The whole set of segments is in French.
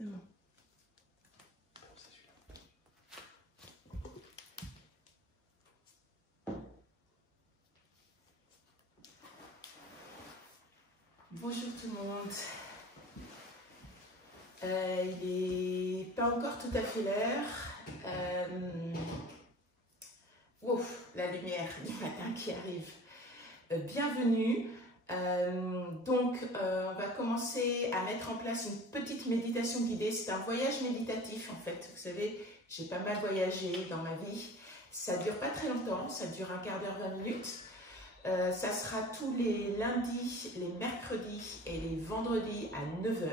C'est bon. Bonjour tout le monde. Il n'est pas encore tout à fait l'heure. Ouf, la lumière du matin qui arrive. Bienvenue. On va commencer à mettre en place une petite méditation guidée. C'est un voyage méditatif en fait. Vous savez, j'ai pas mal voyagé dans ma vie. Ça dure pas très longtemps, ça dure un quart d'heure, 20 minutes. Ça sera tous les lundis, les mercredis et les vendredis à 9 h.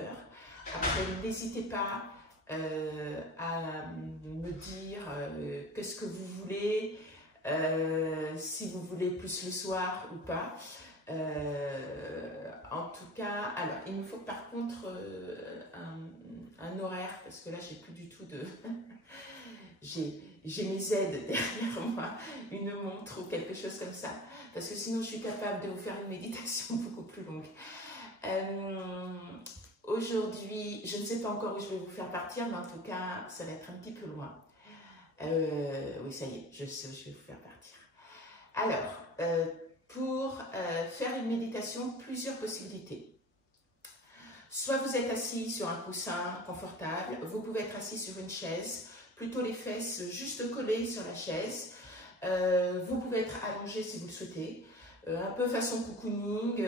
Après, n'hésitez pas à me dire qu'est-ce que vous voulez, si vous voulez plus le soir ou pas. En tout cas, alors il me faut par contre un horaire parce que là j'ai plus du tout de j'ai mes aides derrière moi, une montre ou quelque chose comme ça, parce que sinon je suis capable de vous faire une méditation beaucoup plus longue. Aujourd'hui, je ne sais pas encore où je vais vous faire partir, mais en tout cas ça va être un petit peu loin. Oui, ça y est, je sais où je vais vous faire partir. Alors, pour faire une méditation, plusieurs possibilités. Soit vous êtes assis sur un coussin confortable, vous pouvez être assis sur une chaise, plutôt les fesses juste collées sur la chaise. Vous pouvez être allongé si vous le souhaitez, un peu façon cocooning,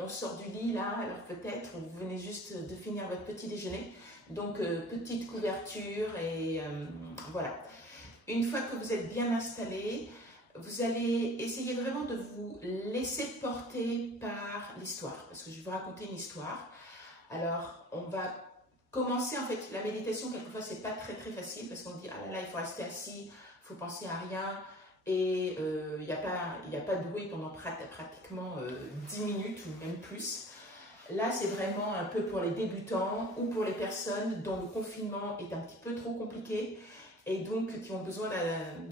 on sort du lit là, alors peut-être vous venez juste de finir votre petit déjeuner, donc petite couverture et voilà. Une fois que vous êtes bien installé, vous allez essayer vraiment de vous laisser porter par l'histoire, parce que je vais vous raconter une histoire. Alors, on va commencer, en fait, la méditation, quelquefois, c'est pas très facile, parce qu'on dit, ah là là, il faut rester assis, il faut penser à rien, et il n'y a pas de bruit pendant pratiquement 10 minutes, ou même plus. Là, c'est vraiment un peu pour les débutants, ou pour les personnes dont le confinement est un petit peu trop compliqué, et donc qui ont besoin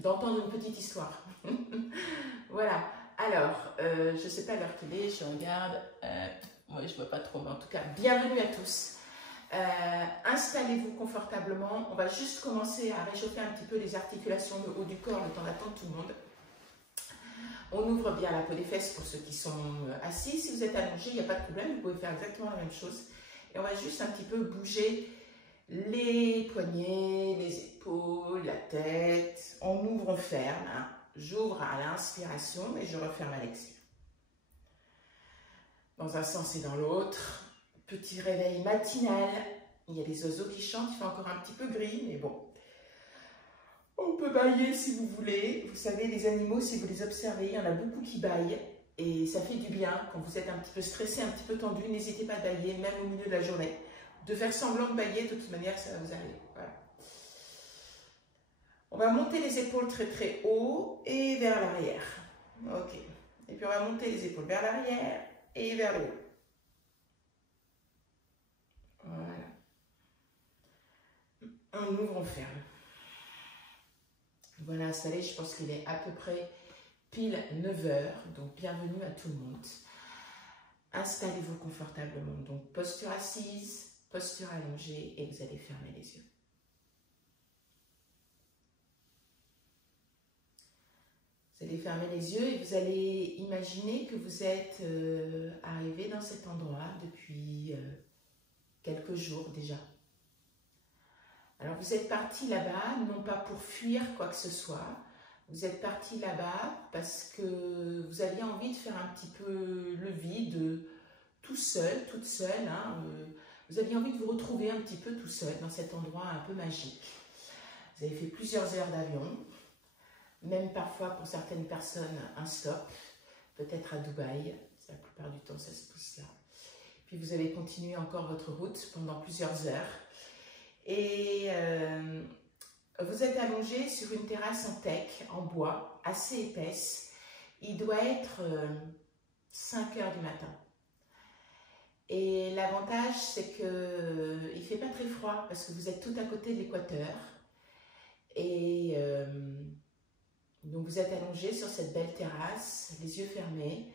d'entendre une petite histoire. Voilà, alors, je ne sais pas l'heure qu'il est, je regarde, moi je ne vois pas trop, mais en tout cas, bienvenue à tous. Installez-vous confortablement, on va juste commencer à réchauffer un petit peu les articulations, le haut du corps, le temps d'attendre tout le monde. On ouvre bien la peau des fesses pour ceux qui sont assis. Si vous êtes allongé, il n'y a pas de problème, vous pouvez faire exactement la même chose. Et on va juste un petit peu bouger les poignets, les épaules, la tête. On ouvre, on ferme. Hein. J'ouvre à l'inspiration et je referme à l'expire. Dans un sens et dans l'autre. Petit réveil matinal. Il y a des oiseaux qui chantent, il fait encore un petit peu gris, mais bon. On peut bâiller si vous voulez. Vous savez, les animaux, si vous les observez, il y en a beaucoup qui bâillent. Et ça fait du bien quand vous êtes un petit peu stressé, un petit peu tendu. N'hésitez pas à bâiller, même au milieu de la journée. De faire semblant de bâiller, de toute manière, ça va vous arriver. Voilà. On va monter les épaules très haut et vers l'arrière. Ok. Et puis on va monter les épaules vers l'arrière et vers le haut. Voilà. On ouvre, on ferme. Voilà, installé, je pense qu'il est à peu près pile 9 h. Donc bienvenue à tout le monde. Installez-vous confortablement. Donc posture assise, posture allongée et vous allez fermer les yeux. Vous allez fermer les yeux et vous allez imaginer que vous êtes arrivé dans cet endroit depuis quelques jours déjà. Alors vous êtes parti là-bas, non pas pour fuir quoi que ce soit, vous êtes parti là-bas parce que vous aviez envie de faire un petit peu le vide, tout seul, toute seule. Hein, vous aviez envie de vous retrouver un petit peu tout seul dans cet endroit un peu magique. Vous avez fait plusieurs heures d'avion. Même parfois, pour certaines personnes, un stop, peut-être à Dubaï, la plupart du temps ça se pousse là. Puis vous avez continué encore votre route pendant plusieurs heures. Et vous êtes allongé sur une terrasse en teck, en bois, assez épaisse. Il doit être 5 h du matin. Et l'avantage, c'est qu'il ne fait pas très froid, parce que vous êtes tout à côté de l'équateur. Et donc vous êtes allongé sur cette belle terrasse, les yeux fermés,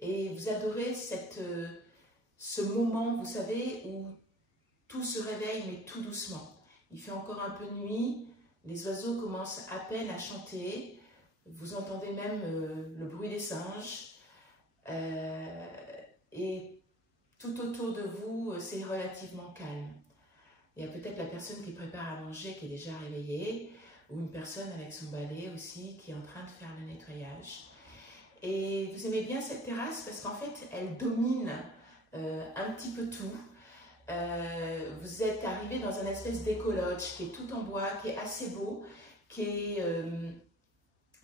et vous adorez ce moment, vous savez, où tout se réveille, mais tout doucement. Il fait encore un peu nuit, les oiseaux commencent à peine à chanter, vous entendez même le bruit des singes, et tout autour de vous, c'est relativement calme. Il y a peut-être la personne qui prépare à manger qui est déjà réveillée, ou une personne avec son balai aussi qui est en train de faire le nettoyage. Et vous aimez bien cette terrasse parce qu'en fait, elle domine un petit peu tout. Vous êtes arrivé dans un espèce d'éco-lodge qui est tout en bois, qui est assez beau, qui est,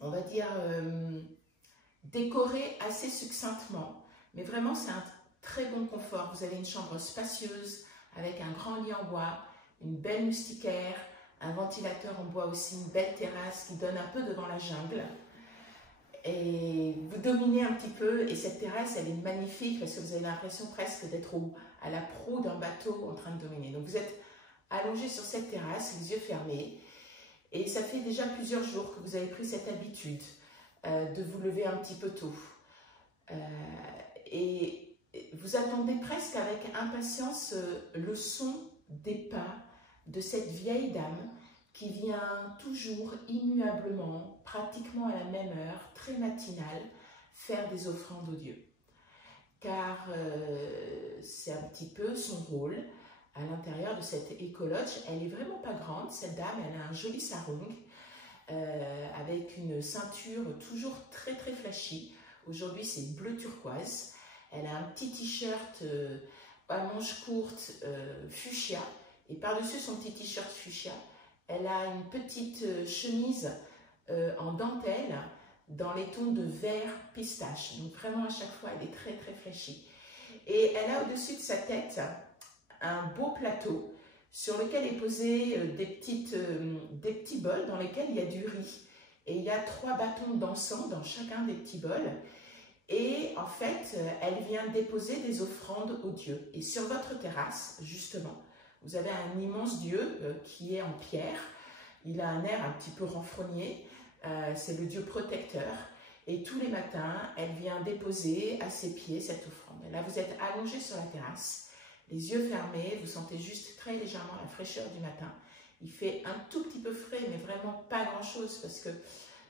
on va dire, décoré assez succinctement. Mais vraiment, c'est un très bon confort. Vous avez une chambre spacieuse avec un grand lit en bois, une belle moustiquaire, un ventilateur en bois aussi, une belle terrasse qui donne un peu devant la jungle. Et vous dominez un petit peu, et cette terrasse, elle est magnifique parce que vous avez l'impression presque d'être à la proue d'un bateau en train de dominer. Donc vous êtes allongé sur cette terrasse, les yeux fermés, et ça fait déjà plusieurs jours que vous avez pris cette habitude de vous lever un petit peu tôt. Et vous attendez presque avec impatience le son des pas de cette vieille dame qui vient toujours immuablement, pratiquement à la même heure, très matinale, faire des offrandes aux dieux. Car c'est un petit peu son rôle à l'intérieur de cette éco-lodge. Elle n'est vraiment pas grande, cette dame, elle a un joli sarong avec une ceinture toujours très très flashy. Aujourd'hui c'est bleu turquoise. Elle a un petit t-shirt à manches courtes fuchsia, et par-dessus son petit t-shirt fuchsia, elle a une petite chemise en dentelle dans les tons de vert pistache. Donc vraiment à chaque fois, elle est très très flashy. Et elle a au-dessus de sa tête un beau plateau sur lequel est posé des petits bols dans lesquels il y a du riz. Et il y a 3 bâtons d'encens dans chacun des petits bols. Et en fait, elle vient déposer des offrandes aux dieux. Et sur votre terrasse, justement, vous avez un immense dieu qui est en pierre. Il a un air un petit peu renfrogné. C'est le dieu protecteur. Et tous les matins, elle vient déposer à ses pieds cette offrande. Et là, vous êtes allongé sur la terrasse, les yeux fermés. Vous sentez juste très légèrement la fraîcheur du matin. Il fait un tout petit peu frais, mais vraiment pas grand-chose parce que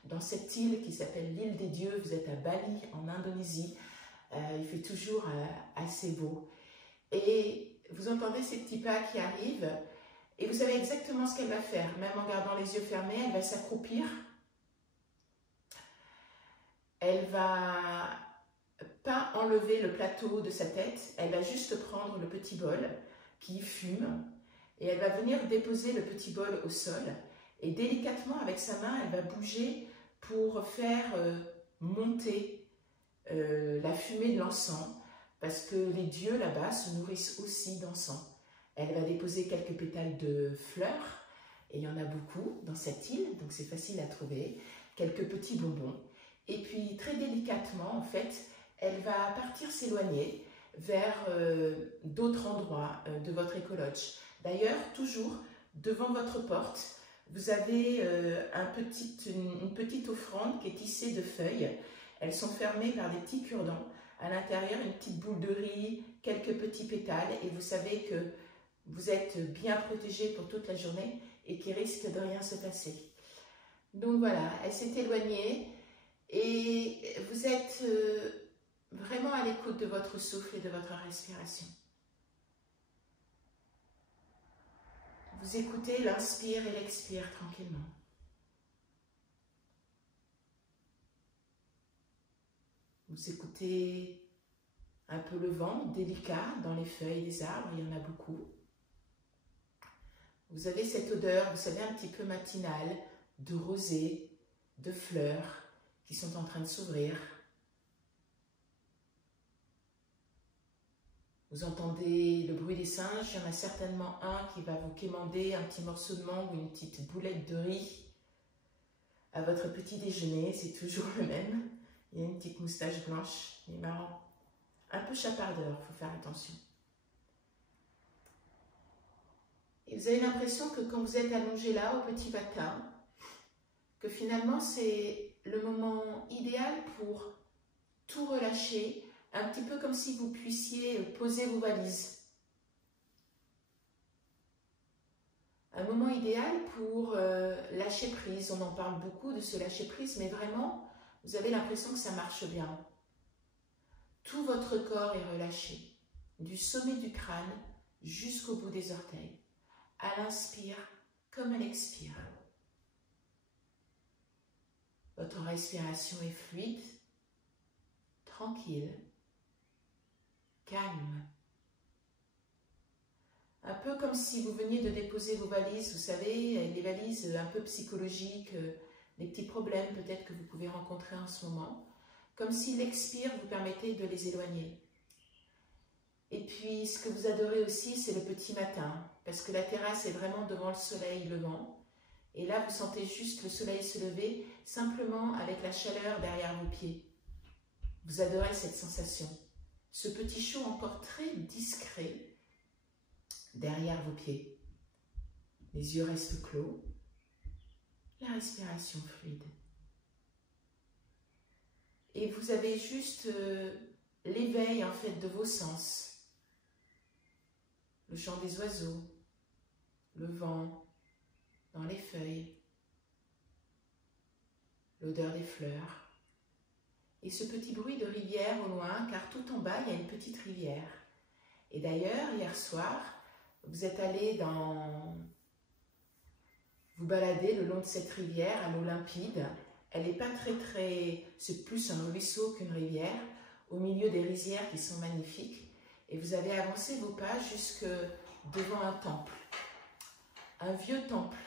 dans cette île qui s'appelle l'île des dieux, vous êtes à Bali, en Indonésie. Il fait toujours assez beau. Et vous entendez ces petits pas qui arrivent et vous savez exactement ce qu'elle va faire. Même en gardant les yeux fermés, elle va s'accroupir. Elle va pas enlever le plateau de sa tête. Elle va juste prendre le petit bol qui fume et elle va venir déposer le petit bol au sol. Et délicatement, avec sa main, elle va bouger pour faire monter la fumée de l'encens, parce que les dieux là-bas se nourrissent aussi d'encens. Elle va déposer quelques pétales de fleurs, et il y en a beaucoup dans cette île, donc c'est facile à trouver, quelques petits bonbons. Et puis très délicatement, en fait, elle va partir s'éloigner vers d'autres endroits de votre éco-lodge. D'ailleurs, toujours devant votre porte, vous avez une petite offrande qui est tissée de feuilles. Elles sont fermées par des petits cure-dents. À l'intérieur, une petite boule de riz, quelques petits pétales. Et vous savez que vous êtes bien protégé pour toute la journée et qu'il risque de rien se passer. Donc voilà, elle s'est éloignée et vous êtes vraiment à l'écoute de votre souffle et de votre respiration. Vous écoutez l'inspire et l'expire tranquillement. Vous écoutez un peu le vent délicat dans les feuilles des arbres, il y en a beaucoup. Vous avez cette odeur, vous savez, un petit peu matinale, de rosée, de fleurs qui sont en train de s'ouvrir. Vous entendez le bruit des singes, il y en a certainement un qui va vous quémander un petit morceau de mangue ou une petite boulette de riz à votre petit déjeuner, c'est toujours le même. Il y a une petite moustache blanche, il est marrant. Un peu chapardeur, il faut faire attention. Et vous avez l'impression que quand vous êtes allongé là au petit matin, que finalement c'est le moment idéal pour tout relâcher, un petit peu comme si vous puissiez poser vos valises. Un moment idéal pour lâcher prise. On en parle beaucoup de ce lâcher prise, mais vraiment, vous avez l'impression que ça marche bien. Tout votre corps est relâché, du sommet du crâne jusqu'au bout des orteils. À l'inspire comme à l'expire. Votre respiration est fluide, tranquille, calme. Un peu comme si vous veniez de déposer vos valises, vous savez, les valises un peu psychologiques, les petits problèmes peut-être que vous pouvez rencontrer en ce moment. Comme si l'expire vous permettait de les éloigner. Et puis, ce que vous adorez aussi, c'est le petit matin, parce que la terrasse est vraiment devant le soleil levant. Et là, vous sentez juste le soleil se lever, simplement avec la chaleur derrière vos pieds. Vous adorez cette sensation. Ce petit chaud encore très discret derrière vos pieds. Les yeux restent clos. La respiration fluide. Et vous avez juste l'éveil en fait de vos sens. Le chant des oiseaux, le vent dans les feuilles, l'odeur des fleurs. Et ce petit bruit de rivière au loin, car tout en bas, il y a une petite rivière. Et d'ailleurs, hier soir, vous êtes allé vous balader le long de cette rivière à l'eau limpide. Elle n'est pas c'est plus un ruisseau qu'une rivière, au milieu des rizières qui sont magnifiques. Et vous avez avancé vos pas jusque devant un temple, un vieux temple,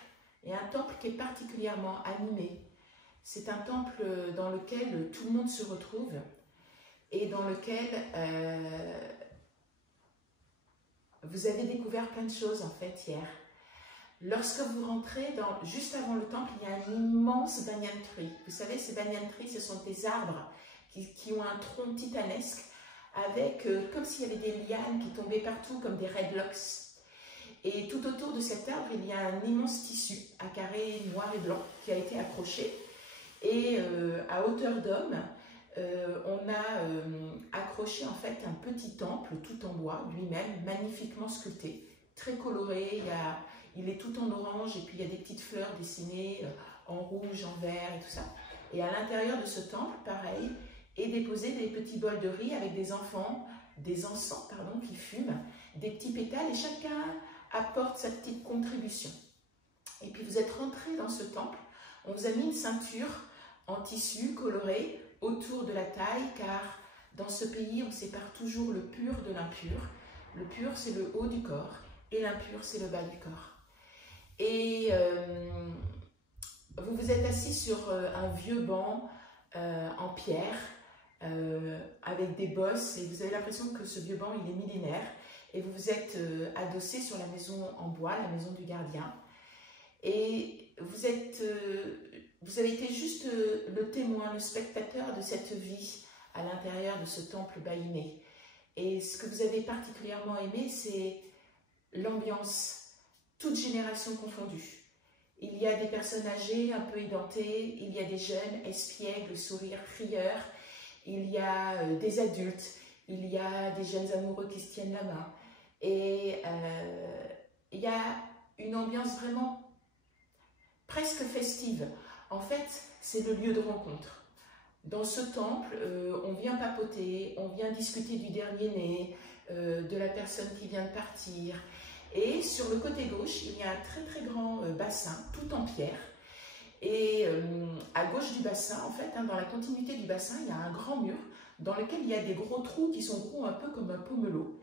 et un temple qui est particulièrement animé. C'est un temple dans lequel tout le monde se retrouve et dans lequel vous avez découvert plein de choses en fait hier. Lorsque vous rentrez, juste avant le temple, il y a un immense banyan tree. Vous savez, ces banyan trees, ce sont des arbres qui ont un tronc titanesque avec, comme s'il y avait des lianes qui tombaient partout comme des redlocks. Et tout autour de cet arbre, il y a un immense tissu à carrés noir et blanc qui a été accroché. Et à hauteur d'homme, on a accroché en fait un petit temple tout en bois, lui-même, magnifiquement sculpté, très coloré. Il est tout en orange et puis il y a des petites fleurs dessinées en rouge, en vert et tout ça. Et à l'intérieur de ce temple, pareil, est déposé des petits bols de riz avec des encens qui fument, des petits pétales et chacun apporte sa petite contribution. Et puis vous êtes rentré dans ce temple, on vous a mis une ceinture en tissu coloré autour de la taille car dans ce pays on sépare toujours le pur de l'impur. Le pur c'est le haut du corps et l'impur c'est le bas du corps. Et vous vous êtes assis sur un vieux banc en pierre avec des bosses et vous avez l'impression que ce vieux banc il est millénaire et vous vous êtes adossé sur la maison en bois, la maison du gardien et vous avez été juste le témoin, le spectateur de cette vie à l'intérieur de ce temple baïné. Et ce que vous avez particulièrement aimé, c'est l'ambiance, toutes générations confondues. Il y a des personnes âgées, un peu édentées, il y a des jeunes, espiègles, sourires, rieurs, il y a des adultes, il y a des jeunes amoureux qui se tiennent la main. Et il y a une ambiance vraiment presque festive. En fait, c'est le lieu de rencontre. Dans ce temple, on vient papoter, on vient discuter du dernier-né, de la personne qui vient de partir. Et sur le côté gauche, il y a un très très grand bassin, tout en pierre. Et à gauche du bassin, en fait, dans la continuité du bassin, il y a un grand mur dans lequel il y a des gros trous qui sont gros un peu comme un pommelot.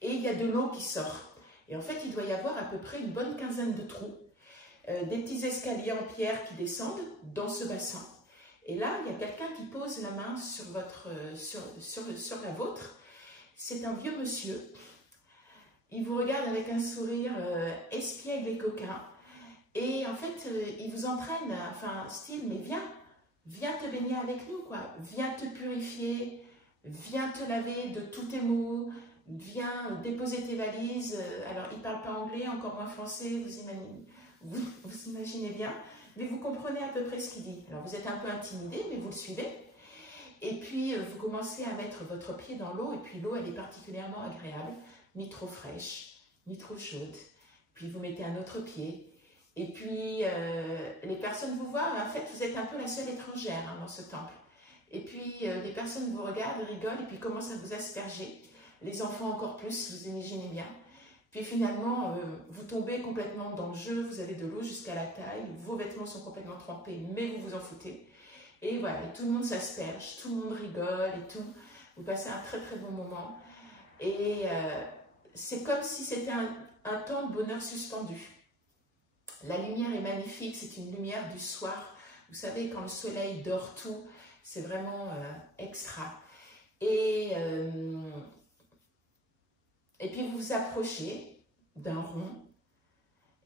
Et il y a de l'eau qui sort. Et en fait, il doit y avoir à peu près une bonne quinzaine de trous. Des petits escaliers en pierre qui descendent dans ce bassin. Et là, il y a quelqu'un qui pose la main sur la vôtre. C'est un vieux monsieur. Il vous regarde avec un sourire espiègle et coquin. Et en fait, il vous entraîne, enfin, style, mais viens te baigner avec nous, quoi. Viens te purifier, viens te laver de tous tes maux, viens déposer tes valises. Alors, il ne parle pas anglais, encore moins français, vous imaginez bien, mais vous comprenez à peu près ce qu'il dit. Alors, vous êtes un peu intimidé, mais vous le suivez. Et puis, vous commencez à mettre votre pied dans l'eau, et puis l'eau, elle est particulièrement agréable, ni trop fraîche, ni trop chaude. puis vous mettez un autre pied, et puis les personnes vous voient, mais en fait vous êtes un peu la seule étrangère hein, dans ce temple. Et puis les personnes vous regardent, rigolent, et puis commencent à vous asperger. Les enfants encore plus, vous imaginez bien. Puis finalement, vous tombez complètement dans le jeu, vous avez de l'eau jusqu'à la taille, vos vêtements sont complètement trempés, mais vous vous en foutez. Et voilà, et tout le monde s'asperge, tout le monde rigole et tout. Vous passez un très très bon moment. Et c'est comme si c'était un temps de bonheur suspendu. La lumière est magnifique, c'est une lumière du soir. Vous savez, quand le soleil dort tout, c'est vraiment extra. Et puis vous vous approchez d'un rond.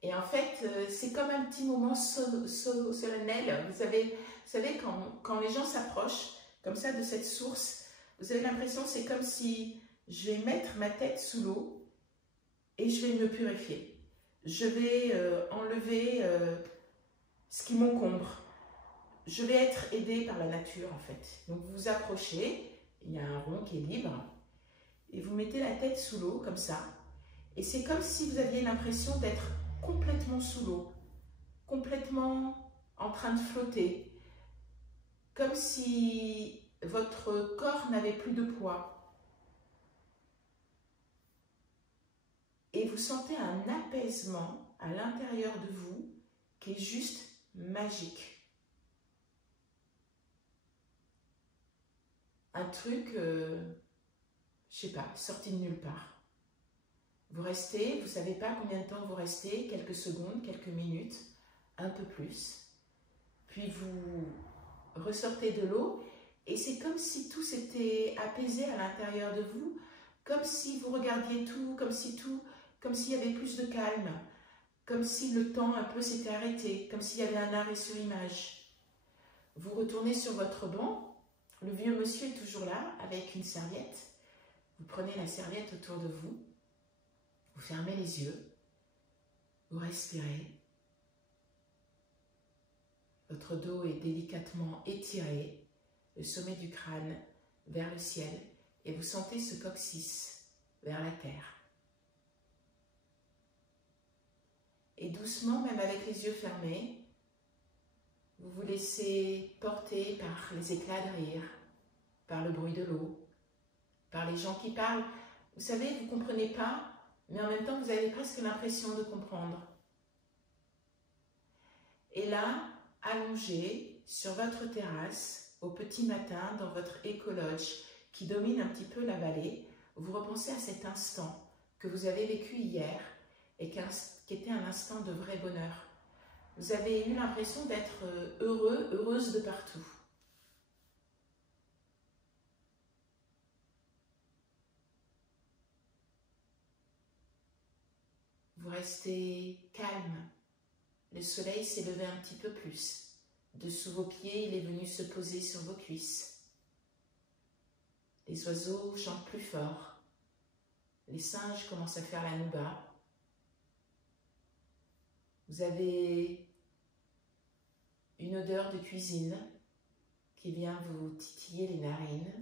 Et en fait, c'est comme un petit moment solennel. Vous savez quand les gens s'approchent comme ça de cette source, vous avez l'impression, c'est comme si je vais mettre ma tête sous l'eau et je vais me purifier. Je vais enlever ce qui m'encombre. Je vais être aidée par la nature en fait. Donc vous vous approchez, il y a un rond qui est libre, et vous mettez la tête sous l'eau comme ça. Et c'est comme si vous aviez l'impression d'être complètement sous l'eau, complètement en train de flotter, comme si votre corps n'avait plus de poids. Et vous sentez un apaisement à l'intérieur de vous qui est juste magique. Un truc, je sais pas, sorti de nulle part. Vous restez, vous ne savez pas combien de temps vous restez, quelques secondes, quelques minutes, un peu plus. Puis vous ressortez de l'eau et c'est comme si tout s'était apaisé à l'intérieur de vous, comme si vous regardiez tout, comme s'il y avait plus de calme, comme si le temps un peu s'était arrêté, comme s'il y avait un arrêt sur image. Vous retournez sur votre banc, le vieux monsieur est toujours là avec une serviette. Vous prenez la serviette autour de vous, vous fermez les yeux, vous respirez. Votre dos est délicatement étiré, le sommet du crâne vers le ciel, et vous sentez ce coccyx vers la terre. Et doucement, même avec les yeux fermés, vous vous laissez porter par les éclats de rire, par le bruit de l'eau, par les gens qui parlent. Vous savez, vous ne comprenez pas, mais en même temps, vous avez presque l'impression de comprendre. Et là, allongé sur votre terrasse, au petit matin, dans votre éco-lodge qui domine un petit peu la vallée, vous repensez à cet instant que vous avez vécu hier et qui était un instant de vrai bonheur. Vous avez eu l'impression d'être heureux, heureuse de partout. Vous restez calme. Le soleil s'est levé un petit peu plus. Dessous vos pieds, il est venu se poser sur vos cuisses. Les oiseaux chantent plus fort. Les singes commencent à faire la nouba. Vous avez une odeur de cuisine qui vient vous titiller les narines.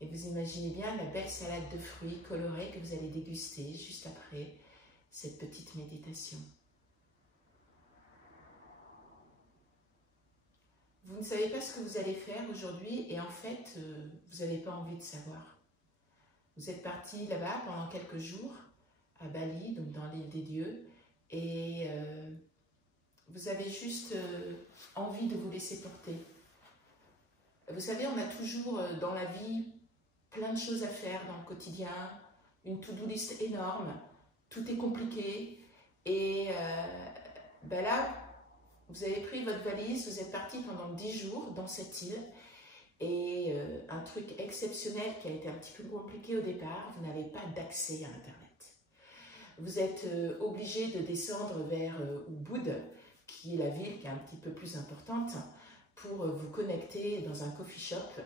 Et vous imaginez bien la belle salade de fruits colorés que vous allez déguster juste après cette petite méditation. Vous ne savez pas ce que vous allez faire aujourd'hui et en fait, vous n'avez pas envie de savoir. Vous êtes parti là-bas pendant quelques jours, à Bali, donc dans l'île des dieux, et vous avez juste envie de vous laisser porter. Vous savez, on a toujours dans la vie plein de choses à faire dans le quotidien, une to-do list énorme, tout est compliqué, et là, vous avez pris votre valise, vous êtes parti pendant 10 jours dans cette île, et un truc exceptionnel qui a été un petit peu compliqué au départ, vous n'avez pas d'accès à Internet. Vous êtes obligé de descendre vers Ubud, qui est la ville qui est un petit peu plus importante, pour vous connecter dans un coffee shop.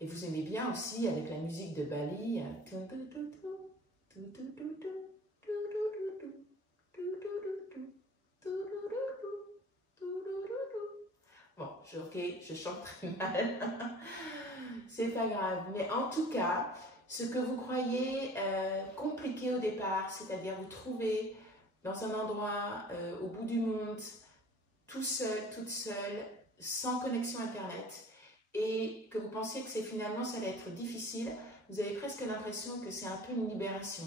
Et vous aimez bien aussi, avec la musique de Bali, bon, ok, je chante très mal, c'est pas grave, mais en tout cas, ce que vous croyez compliqué au départ, c'est-à-dire vous trouvez dans un endroit au bout du monde, tout seul, toute seule, sans connexion Internet, et que vous pensiez que finalement ça allait être difficile, vous avez presque l'impression que c'est un peu une libération.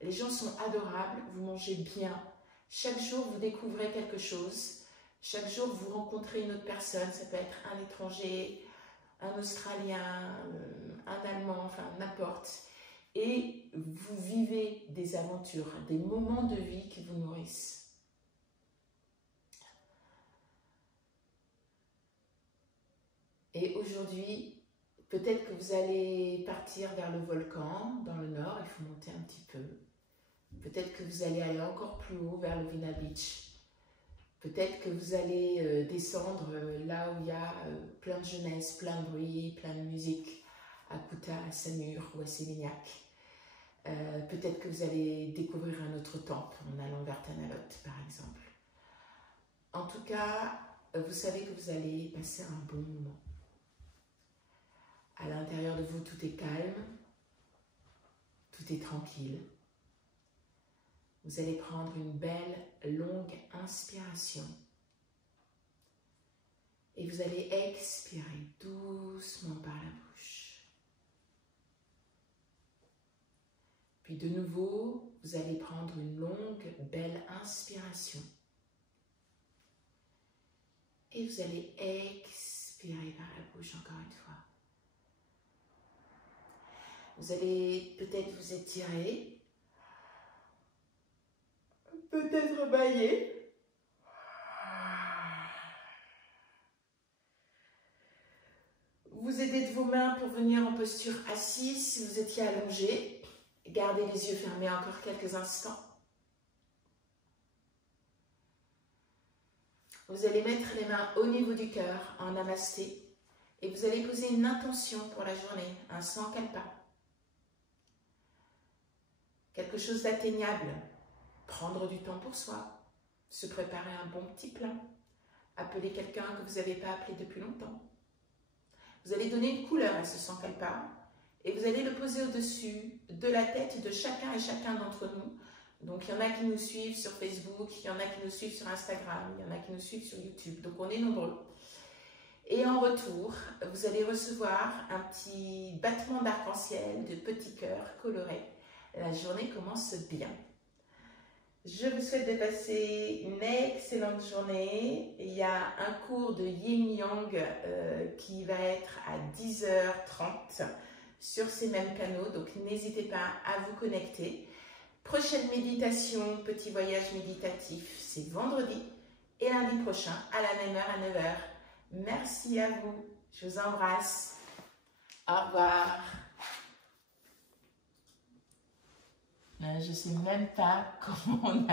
Les gens sont adorables, vous mangez bien, chaque jour vous découvrez quelque chose, chaque jour vous rencontrez une autre personne, ça peut être un étranger, un Australien, un Allemand, enfin n'importe, et vous vivez des aventures, des moments de vie qui vous nourrissent. Et aujourd'hui, peut-être que vous allez partir vers le volcan, dans le nord, il faut monter un petit peu. Peut-être que vous allez aller encore plus haut, vers le Vina Beach. Peut-être que vous allez descendre là où il y a plein de jeunesse, plein de bruit, plein de musique, à Kuta, à Samur ou à Sévignac. Peut-être que vous allez découvrir un autre temple en allant vers Tanalot, par exemple. En tout cas, vous savez que vous allez passer un bon moment. À l'intérieur de vous, tout est calme, tout est tranquille. Vous allez prendre une belle, longue inspiration. Et vous allez expirer doucement par la bouche. Puis de nouveau, vous allez prendre une longue, belle inspiration. Et vous allez expirer par la bouche encore une fois. Vous allez peut-être vous étirer, peut-être bailler. Vous aidez de vos mains pour venir en posture assise si vous étiez allongé. Gardez les yeux fermés encore quelques instants. Vous allez mettre les mains au niveau du cœur en namasté et vous allez poser une intention pour la journée, un sankalpa. Quelque chose d'atteignable, prendre du temps pour soi, se préparer un bon petit plat, appeler quelqu'un que vous n'avez pas appelé depuis longtemps. Vous allez donner une couleur à ce sankalpa et vous allez le poser au-dessus de la tête de chacun et chacun d'entre nous. Donc il y en a qui nous suivent sur Facebook, il y en a qui nous suivent sur Instagram, il y en a qui nous suivent sur YouTube, donc on est nombreux. Et en retour, vous allez recevoir un petit battement d'arc-en-ciel, de petits cœurs colorés. La journée commence bien. Je vous souhaite de passer une excellente journée. Il y a un cours de Yin Yang qui va être à 10h30 sur ces mêmes canaux. Donc n'hésitez pas à vous connecter. Prochaine méditation, petit voyage méditatif, c'est vendredi et lundi prochain à la même heure à 9h. Merci à vous. Je vous embrasse. Au revoir. Je ne sais même pas comment on a...